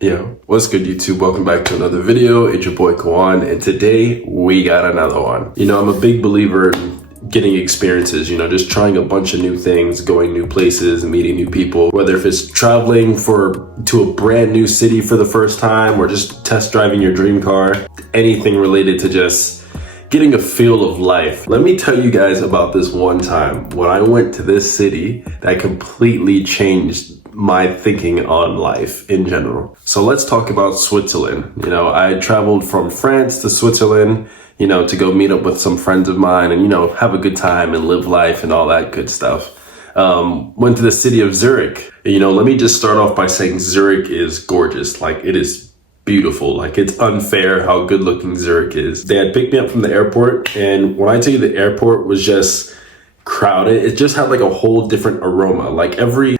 Yo, what's good YouTube? Welcome back to another video. It's your boy Kwan, and today we got another one. I'm a big believer in getting experiences, just trying a bunch of new things, going new places and meeting new people, whether if it's traveling to a brand new city for the first time or just test driving your dream car, anything related to just getting a feel of life. Let me tell you guys about this one time when I went to this city that completely changed my thinking on life in general. So let's talk about Switzerland. I traveled from France to Switzerland, to go meet up with some friends of mine and, have a good time and live life and all that good stuff. Went to the city of Zurich. Let me just start off by saying Zurich is gorgeous. Like, it is beautiful. Like, it's unfair how good looking Zurich is. They had picked me up from the airport, and when I tell you the airport was just crowded, it just had like a whole different aroma. Like every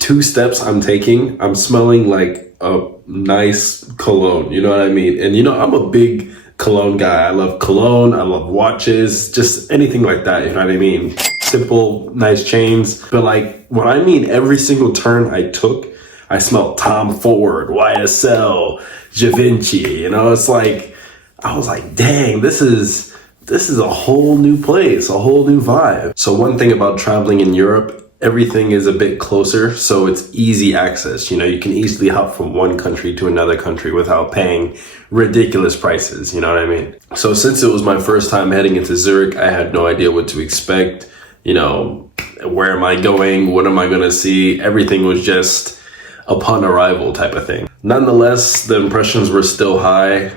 2 steps I'm taking, I'm smelling like a nice cologne, you know what I mean? And I'm a big cologne guy. I love cologne, I love watches, just anything like that, you know what I mean? Simple, nice chains. But like, what I mean, every single turn I took, I smelled Tom Ford, YSL, Givenchy, it's like, I was like, dang, this is a whole new place, a whole new vibe. So one thing about traveling in Europe, everything is a bit closer, so it's easy access. You can easily hop from one country to another country without paying ridiculous prices, you know what I mean? So since it was my first time heading into Zurich, I had no idea what to expect. Where am I going? What am I gonna see? Everything was just upon arrival type of thing. Nonetheless, the impressions were still high,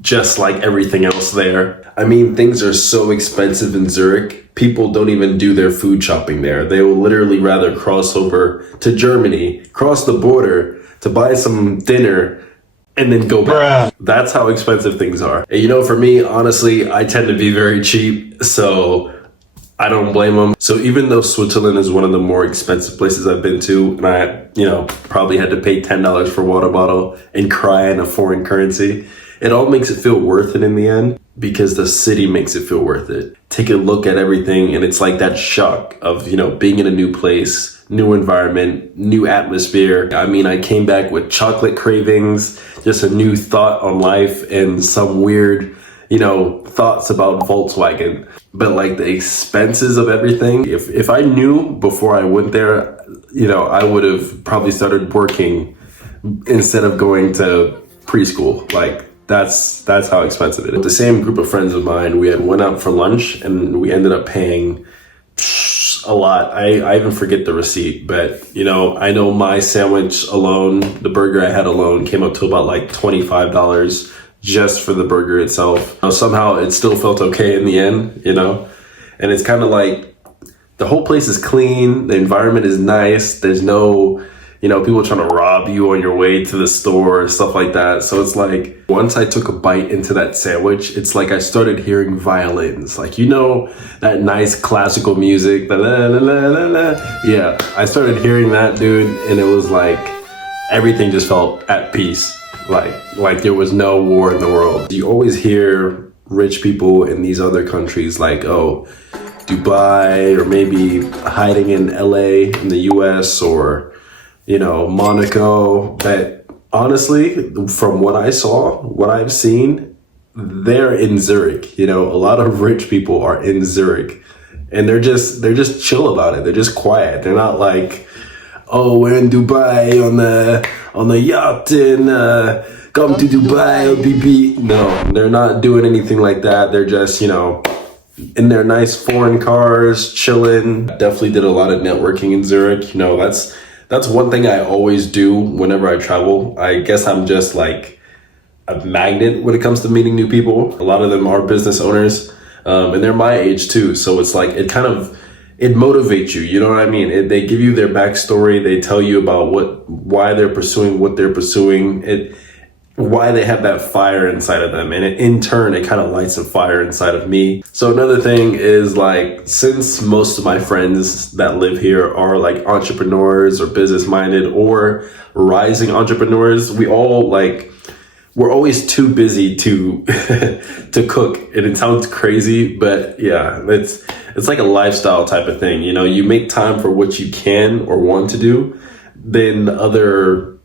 just like everything else there. I mean, things are so expensive in Zurich. People don't even do their food shopping there. They will literally rather cross over to Germany, cross the border to buy some dinner and then go back. That's how expensive things are. And for me, honestly, I tend to be very cheap, so I don't blame them. So even though Switzerland is one of the more expensive places I've been to, and I, probably had to pay $10 for a water bottle and cry in a foreign currency, it all makes it feel worth it in the end because the city makes it feel worth it. Take a look at everything, and it's like that shock of, being in a new place, new environment, new atmosphere. I mean, I came back with chocolate cravings, just a new thought on life and some weird, thoughts about Volkswagen. But like the expenses of everything, if I knew before I went there, I would have probably started working instead of going to preschool. Like, that's how expensive it is. With the same group of friends of mine, we had went out for lunch and we ended up paying a lot. I even forget the receipt, but I know my sandwich alone, the burger I had alone, came up to about like $25 just for the burger itself. Somehow it still felt okay in the end, and it's kind of like the whole place is clean, the environment is nice, there's no people trying to rob you on your way to the store, stuff like that. So it's like, once I took a bite into that sandwich, it's like I started hearing violins. Like, that nice classical music, the la la la la la. Yeah, I started hearing that, dude, and it was like, everything just felt at peace. Like there was no war in the world. You always hear rich people in these other countries like, oh, Dubai, or maybe hiding in LA in the US, or Monaco. But honestly, from what I saw, what I've seen, they're in Zurich. A lot of rich people are in Zurich, and they're just chill about it. They're just quiet. They're not like, oh, we're in Dubai on the yacht and come to Dubai, BB. No, they're not doing anything like that. They're just, in their nice foreign cars, chilling. Definitely did a lot of networking in Zurich. That's one thing I always do whenever I travel. I guess I'm just like a magnet when it comes to meeting new people. A lot of them are business owners, and they're my age too. So it's like, it motivates you. You know what I mean? They give you their backstory. They tell you about why they're pursuing what they're pursuing. Why they have that fire inside of them. And in turn, it kind of lights a fire inside of me. So another thing is, like, since most of my friends that live here are like entrepreneurs or business minded or rising entrepreneurs, we're always too busy to to cook. And it sounds crazy, but yeah, it's like a lifestyle type of thing. You make time for what you can or want to do, then other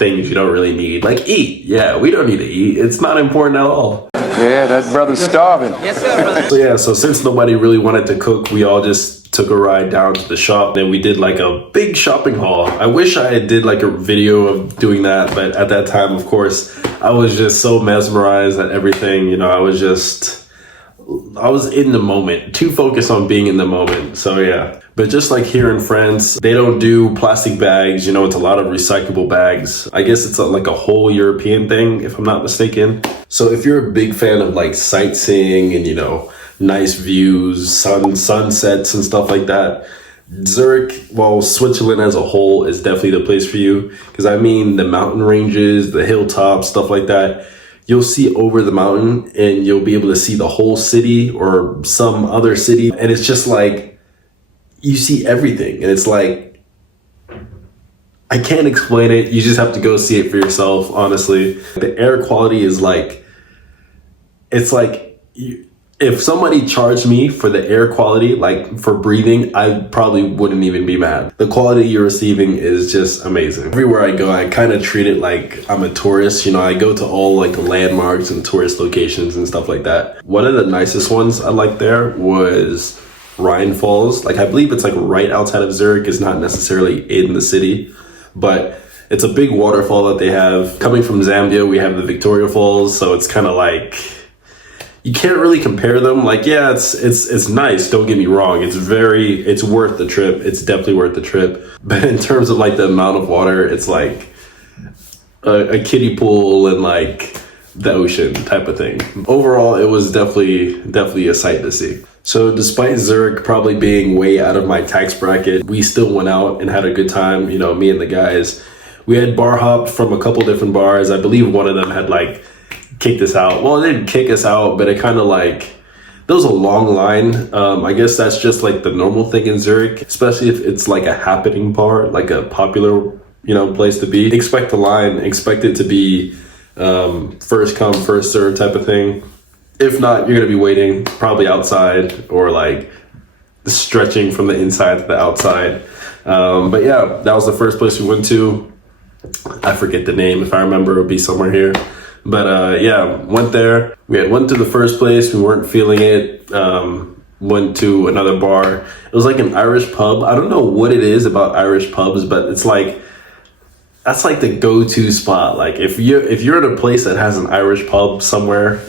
things you don't really need. Like eat. Yeah, we don't need to eat. It's not important at all. Yeah, that brother's starving. Yes, sir, brother. So yeah, so since nobody really wanted to cook, we all just took a ride down to the shop. Then we did like a big shopping haul. I wish I did like a video of doing that, but at that time, of course, I was just so mesmerized at everything. You know, I was in the moment, too focused on being in the moment. So yeah. But just like here in France, they don't do plastic bags. You know, it's a lot of recyclable bags. I guess it's like a whole European thing, if I'm not mistaken. So if you're a big fan of like sightseeing and, you know, nice views, sunsets and stuff like that, Zurich, well, Switzerland as a whole is definitely the place for you. Because I mean, the mountain ranges, the hilltops, stuff like that, you'll see over the mountain and you'll be able to see the whole city or some other city. And it's just like, you see everything. And it's like, I can't explain it. You just have to go see it for yourself, honestly. The air quality is like, it's like, if somebody charged me for the air quality, like for breathing, I probably wouldn't even be mad. The quality you're receiving is just amazing. Everywhere I go, I kind of treat it like I'm a tourist. You know, I go to all like the landmarks and tourist locations and stuff like that. One of the nicest ones I liked there was Rhine Falls. Like, I believe it's like right outside of Zurich. It's not necessarily in the city, but it's a big waterfall that they have. Coming from Zambia, we have the Victoria Falls, so it's kind of like, you can't really compare them. Like, yeah, it's nice, don't get me wrong. It's worth the trip. It's definitely worth the trip. But in terms of like the amount of water, it's like a kiddie pool and like the ocean type of thing. Overall, it was definitely a sight to see. So despite Zurich probably being way out of my tax bracket, we still went out and had a good time. You know, me and the guys, we had bar hopped from a couple different bars. I believe one of them had like kicked us out. Well, it didn't kick us out, but it kind of like, there was a long line. I guess that's just like the normal thing in Zurich, especially if it's like a happening bar, like a popular, you know, place to be. Expect the line, expect it to be first come, first serve type of thing. If not, you're gonna be waiting probably outside or like stretching from the inside to the outside. But yeah, that was the first place we went to. I forget the name. If I remember, it'll be somewhere here. But yeah, went there. We went to the first place. We weren't feeling it. Went to another bar. It was like an Irish pub. I don't know what it is about Irish pubs, but it's like, that's like the go-to spot. Like if you're at a place that has an Irish pub somewhere,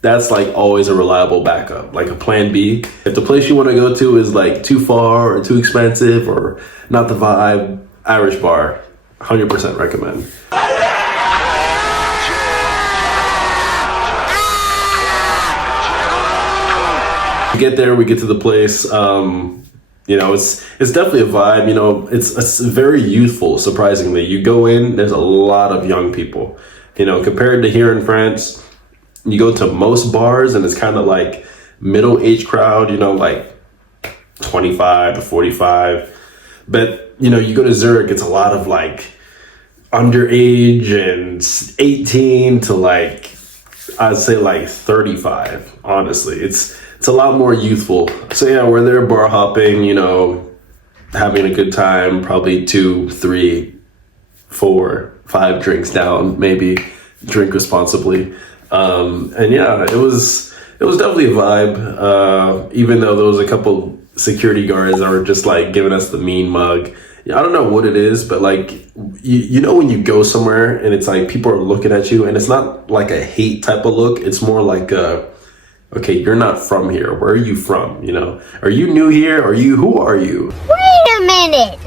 that's like always a reliable backup, like a plan B. If the place you want to go to is like too far or too expensive or not the vibe, Irish bar, 100% recommend. We get there, we get to the place. You know, it's definitely a vibe. You know, it's very youthful. Surprisingly, you go in, there's a lot of young people. You know, compared to here in France, you go to most bars and it's kind of like middle-aged crowd. You know, like 25 to 45. But you know, you go to Zurich, it's a lot of like underage and 18 to like, I'd say like 35. Honestly, it's a lot more youthful. So yeah, we're there bar hopping, you know, having a good time, probably 2, 3, 4, 5 drinks down, maybe. Drink responsibly. And yeah, it was definitely a vibe. Even though there was a couple security guards that were just like giving us the mean mug. I don't know what it is, but like, you know when you go somewhere and it's like people are looking at you and it's not like a hate type of look. It's more like okay, you're not from here. Where are you from? You know, are you new here? Who are you? Wait a minute.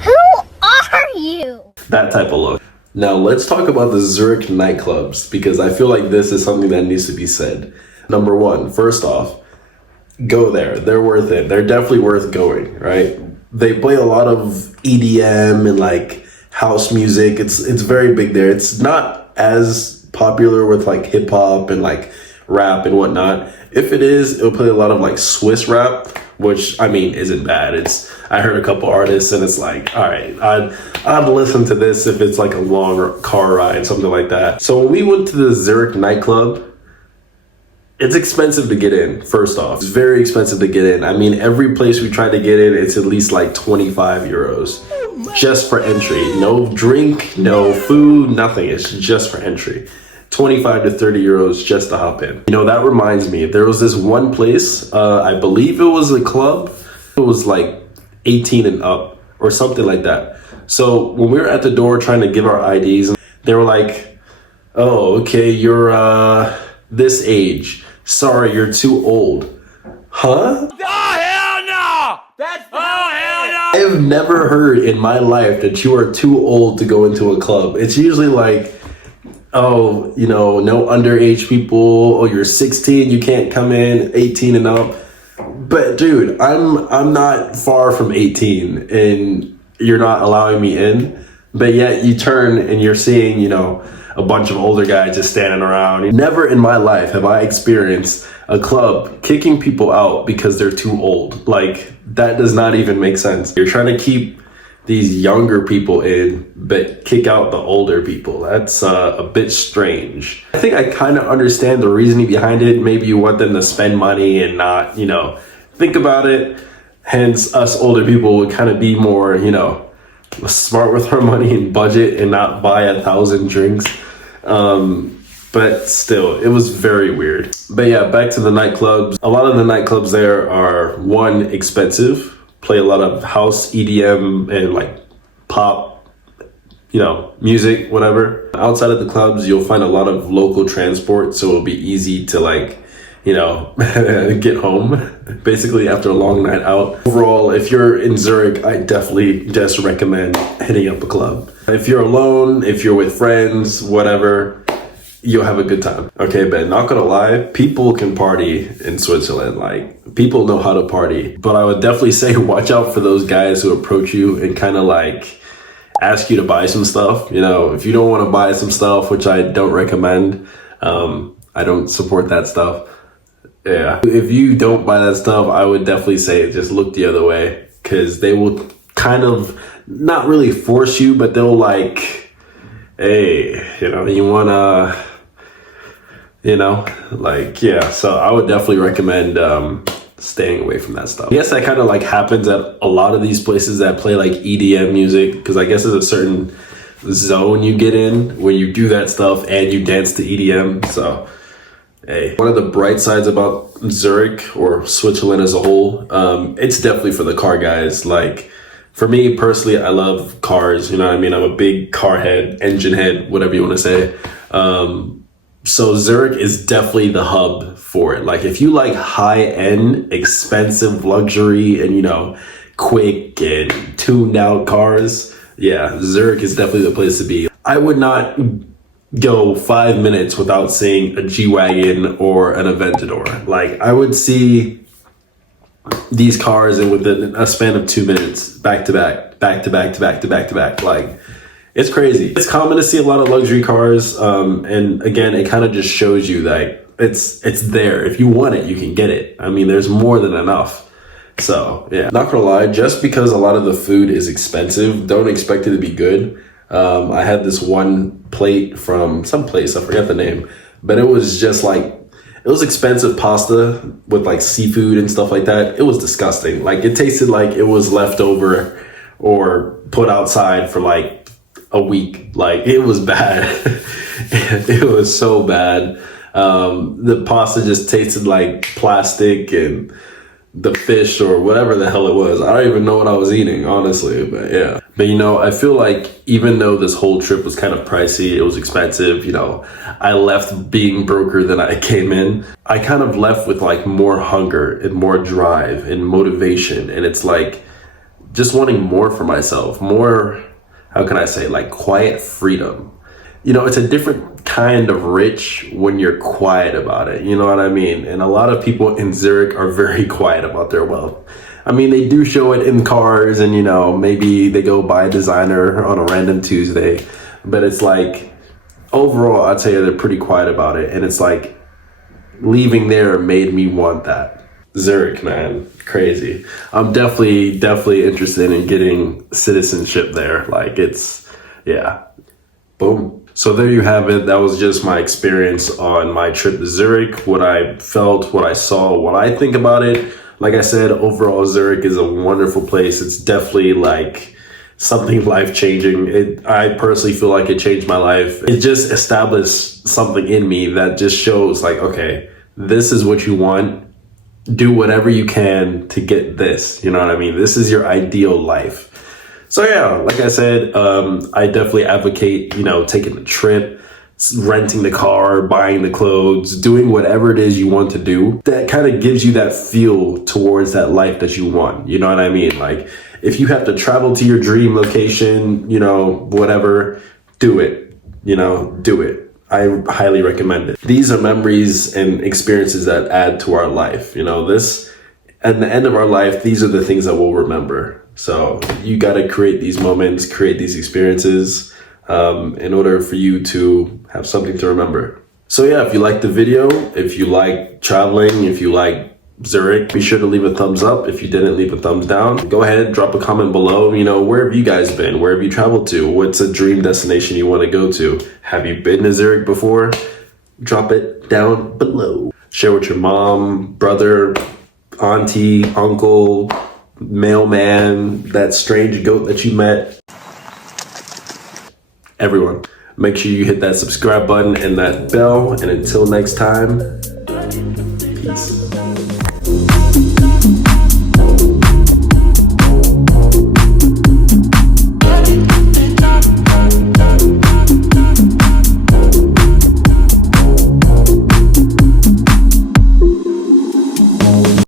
Who are you? That type of look. Now let's talk about the Zurich nightclubs, because I feel like this is something that needs to be said. Number one, first off, go there. They're worth it. They're definitely worth going, right? They play a lot of EDM and like house music. It's very big there. It's not as popular with like hip hop and like rap and whatnot. If it is, it'll play a lot of like Swiss rap, which I mean isn't bad. I heard a couple artists and it's like, all right, I'd listen to this if it's like a long car ride, something like that. So when we went to the Zurich nightclub, it's expensive to get in, first off. It's very expensive to get in. I mean, every place we try to get in, it's at least like 25 euros. just for entry. No drink, no food, nothing. It's just for entry. 25 to 30 euros just to hop in. You know, that reminds me, there was this one place, I believe it was a club. It was like 18 and up or something like that. So when we were at the door trying to give our IDs, they were like, oh, okay, you're this age. Sorry, you're too old. Huh? Oh, hell no! That's hell no! I have never heard in my life that you are too old to go into a club. It's usually like, oh, you know, no underage people. Oh, you're 16, you can't come in. 18 and up. But dude, I'm not far from 18, and you're not allowing me in. But yet you turn and you're seeing, you know, a bunch of older guys just standing around. Never in my life have I experienced a club kicking people out because they're too old. Like, that does not even make sense. You're trying to keep these younger people in, but kick out the older people. That's a bit strange. I think I kind of understand the reasoning behind it. Maybe you want them to spend money and not, you know, think about it. Hence, us older people would kind of be more, you know, smart with our money and budget and not buy 1,000 drinks. But still, it was very weird. But yeah, back to the nightclubs. A lot of the nightclubs there are, one, expensive, play a lot of house, EDM, and like pop, you know, music, whatever. Outside of the clubs, you'll find a lot of local transport, so it'll be easy to, like, you know, get home basically after a long night out. Overall, if you're in Zurich, I definitely just recommend hitting up a club. If you're alone, if you're with friends, whatever, you'll have a good time. Okay, but not gonna lie, people can party in Switzerland. Like, people know how to party. But I would definitely say watch out for those guys who approach you and kind of like ask you to buy some stuff. You know, if you don't want to buy some stuff, which I don't recommend, I don't support that stuff. Yeah, if you don't buy that stuff, I would definitely say just look the other way, because they will kind of not really force you, but they'll like, hey, you know, you wanna, you know, like, yeah. So I would definitely recommend staying away from that stuff. I guess that kind of like happens at a lot of these places that play like EDM music, because I guess there's a certain zone you get in when you do that stuff and you dance to EDM. So hey, one of the bright sides about Zurich or Switzerland as a whole, it's definitely for the car guys. Like, for me personally, I love cars, you know what I mean? I'm a big car head, engine head, whatever you want to say. So Zurich is definitely the hub for it. Like, if you like high-end, expensive luxury and, you know, quick and tuned out cars, yeah, Zurich is definitely the place to be. I would not go 5 minutes without seeing a G-Wagon or an Aventador. Like, I would see these cars and within a span of 2 minutes, back to back, back to back to back to back to back. Like, it's crazy. It's common to see a lot of luxury cars. And again, it kind of just shows you that it's there. If you want it, you can get it. I mean, there's more than enough. So yeah, not gonna lie, just because a lot of the food is expensive, don't expect it to be good. I had this one plate from some place, I forget the name, but it was just like, it was expensive pasta with like seafood and stuff like that. It was disgusting. Like, it tasted like it was left over or put outside for like a week. Like, it was bad. It was so bad. The pasta just tasted like plastic, and the fish or whatever the hell it was, I don't even know what I was eating, honestly. But yeah, but you know, I feel like even though this whole trip was kind of pricey, it was expensive, you know, I left being broker than I came in. I kind of left with like more hunger and more drive and motivation, and it's like just wanting more for myself, more, how can I say, like quiet freedom. You know, it's a different kind of rich when you're quiet about it. You know what I mean? And a lot of people in Zurich are very quiet about their wealth. I mean, they do show it in cars, and, you know, maybe they go buy a designer on a random Tuesday. But it's like, overall, I'd say they're pretty quiet about it. And it's like, leaving there made me want that. Zurich, man, crazy. I'm definitely interested in getting citizenship there. Like, it's, yeah, boom. So there you have it. That was just my experience on my trip to Zurich, what I felt, what I saw, what I think about it. Like I said, overall, Zurich is a wonderful place. It's definitely like something life-changing. I personally feel like it changed my life. It just established something in me that just shows like, okay, this is what you want. Do whatever you can to get this. You know what I mean? This is your ideal life. So yeah, like I said, I definitely advocate, taking the trip, renting the car, buying the clothes, doing whatever it is you want to do that kind of gives you that feel towards that life that you want. You know what I mean? Like if you have to travel to your dream location, whatever, do it, do it. I highly recommend it. These are memories and experiences that add to our life. This, at the end of our life, these are the things that we'll remember. So you got to create these moments, create these experiences in order for you to have something to remember. So yeah, if you like the video, if you like traveling, if you like Zurich, be sure to leave a thumbs up. If you didn't, leave a thumbs down. Go ahead, drop a comment below. Where have you guys been? Where have you traveled to? What's a dream destination you want to go to? Have you been to Zurich before? Drop it down below. Share with your mom, brother, auntie, uncle, mailman, that strange goat that you met. Everyone, make sure you hit that subscribe button and that bell. And until next time, peace.